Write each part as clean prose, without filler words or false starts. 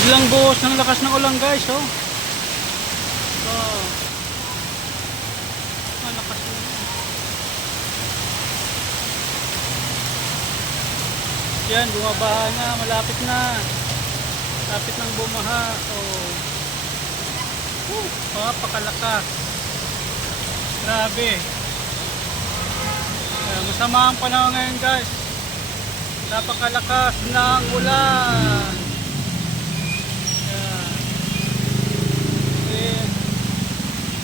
Biglang buhos ng lakas ng ulan guys, oh. Malakas na. Yan, bumabaha na, malapit na. Malapit nang bumaha. Oh. Pakalakas. Grabe. Masama ang panahon ngayon guys. Napakalakas ng ulan.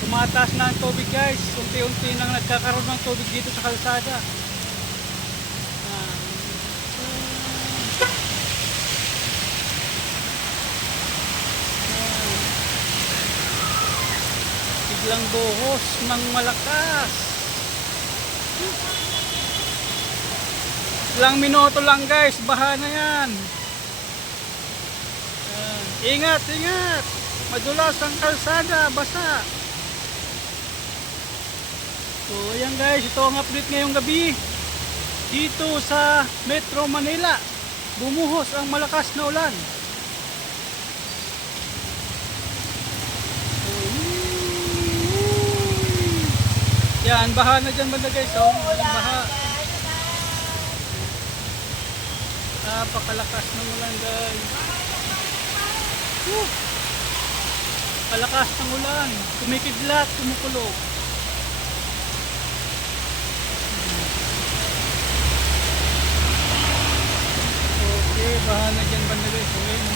Tumataas na ang tubig guys. Unti-unti nang nagkakaroon ng tubig dito sa kalsada. Biglang buhos ng malakas. Ilang minuto lang guys, baha na yan. Ingat, ingat. Madulas ang kalsada, basa. So ayan guys, ito ang update ngayong gabi dito sa Metro Manila. Bumuhos ang malakas na ulan. Yan, baha na dyan banda guys, oh. Baha. Napakalakas ng ulan guys. Kalakas ng ulan. Kumikidlat, kumukulog. Okay, baha na dyan banda guys. Okay.